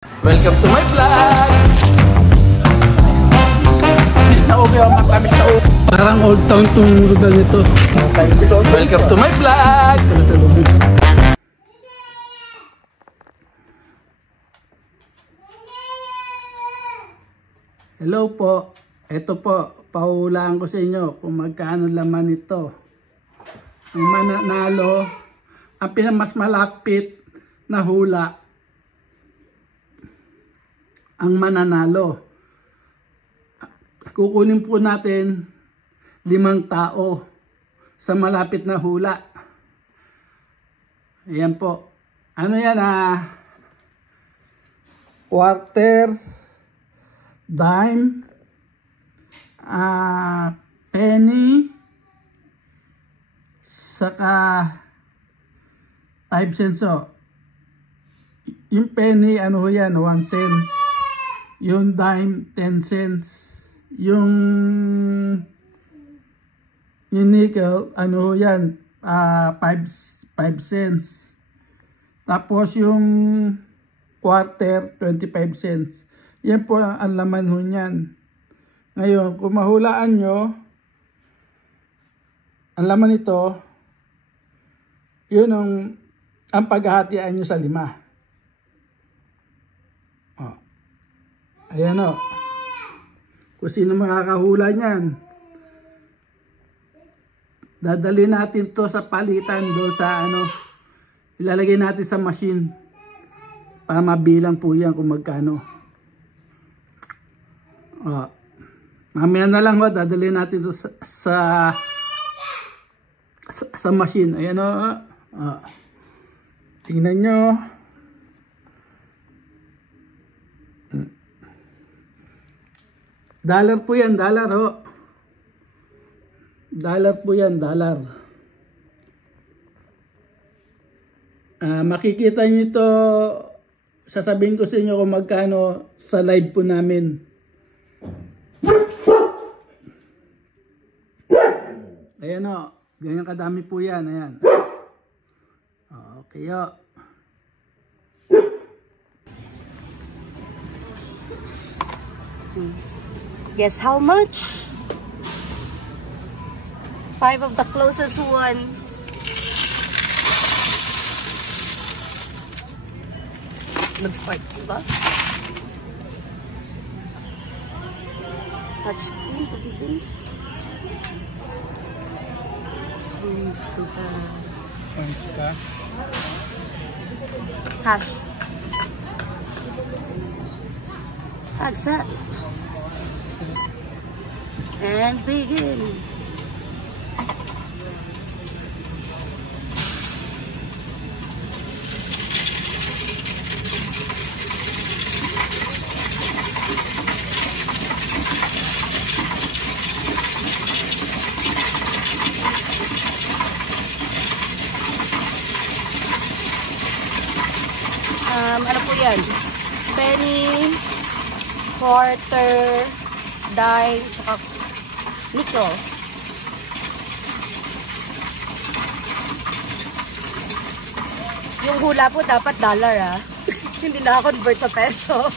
Welcome to my vlog! Miss na ubi ang mata, miss na ubi. Parang old town tong lugar nito. Welcome to my vlog! Hello po. Ito po, pahulaan ko sa inyo kung magkano laman ito. Ang mananalo, ang pinamas malapit na hula, ang mananalo. Kukunin po natin 5 tao sa malapit na hula. Ayan po. Ano yan quarter, dime, penny, saka 5 cents. Yung penny, ano yan, 1 cent. Yung dime, 10 cents. Yung nickel, ano yan, 5 cents. Tapos yung quarter, 25 cents. Yan po ang laman ho niyan. Ngayon, kung mahulaan nyo, ang laman ito, yun ang paghahatian nyo sa 5. Ayan o. Kung sino makakahula niyan, dadali natin to sa palitan doon sa ilalagay natin sa machine para mabilang po yan kung magkano. Mamaya na lang dadali natin to sa machine. Ayan o. Tingnan nyo. Dollar po yan, dollar ho. Dollar po yan, dollar. Makikita nyo ito, sasabihin ko sa inyo kung magkano sa live po namin. Ayan o, ganyan kadami po yan, ayan. Okay o. Guess how much? 5 of the closest one. Nag-start, diba? Touch screen, pagiging. Cash. Accept. And begin. Ano po yan? Penny, quarter, dime, saka nickel. Yung hula po dapat dollar Hindi na-convert sa peso.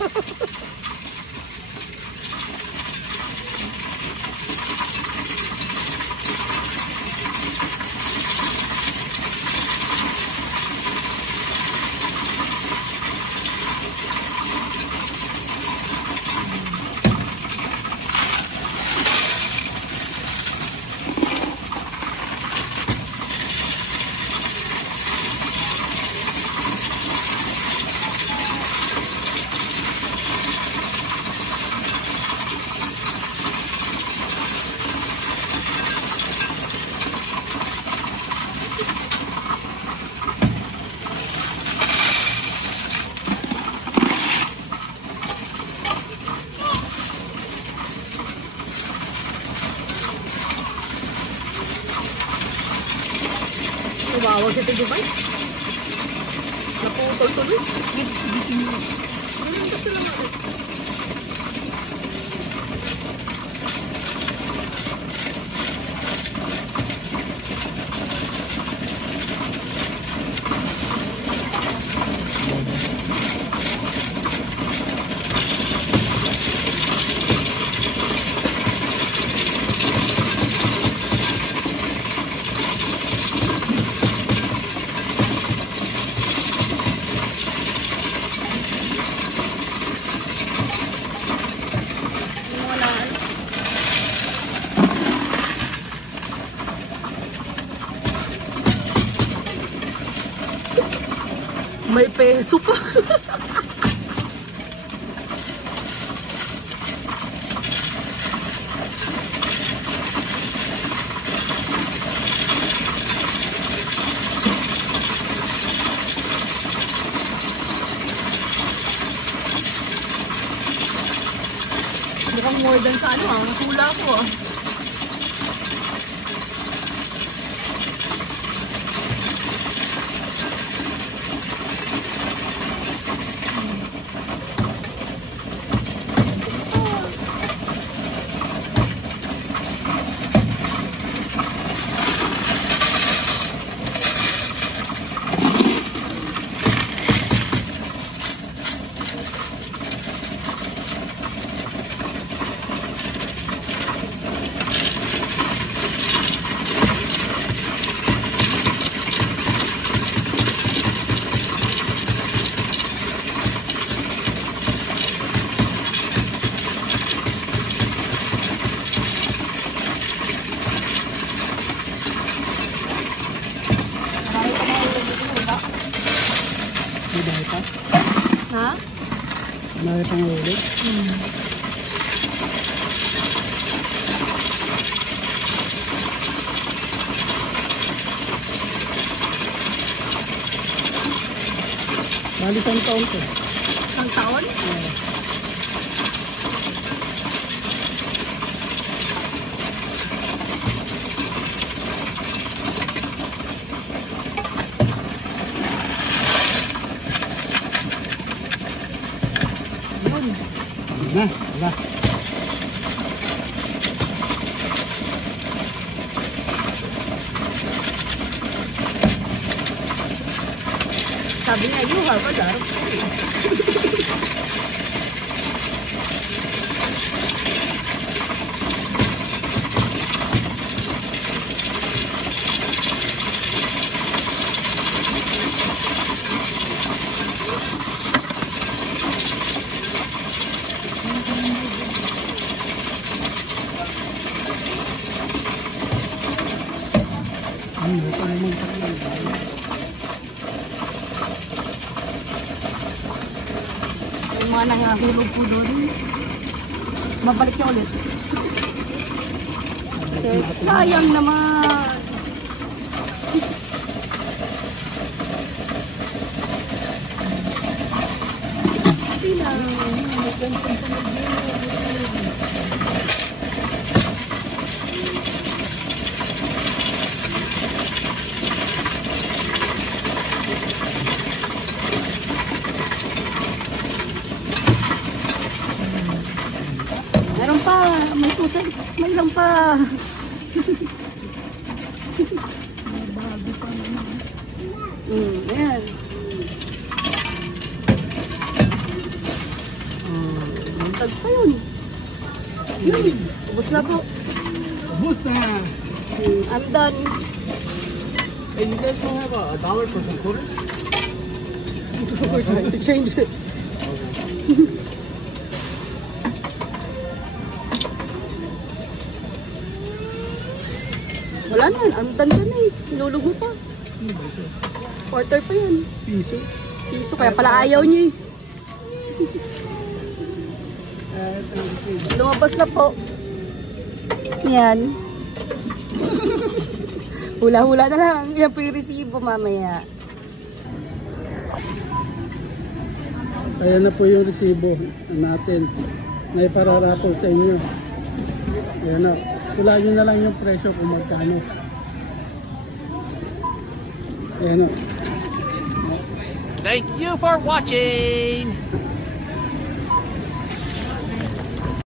Tumawag ito, di ba? Naputol tuloy. May peso pa. Mukhang more than sa ano nasula ko Ha? Marami pang ulit. Bali isang taon ko. Isang taon? Na, wala. Sabi niya, you have a dark. Yung mga nangahulog po doon, mabalik niya ulit. Kasi sayang naman. Meron pa, may pusay, may lang pa. Ayan. Tag pa yun. Yun, ubos na po. Ubus na! I'm done. Hey, you guys don't have a dollar for some quarters? We're trying to change it. Wala na, I'm done na eh. Nilulog mo pa. Quarter pa yan. Piso. Piso, kaya pala ayaw niya eh. Lumabas na po. Yan. Hula-hula na lang. Yan po yung resibo mamaya. Ayan na po yung resibo natin. May pararapol sa inyo. Ayan na. Wala nyo na lang yung presyo kung magkano. Ayan na. Thank you for watching!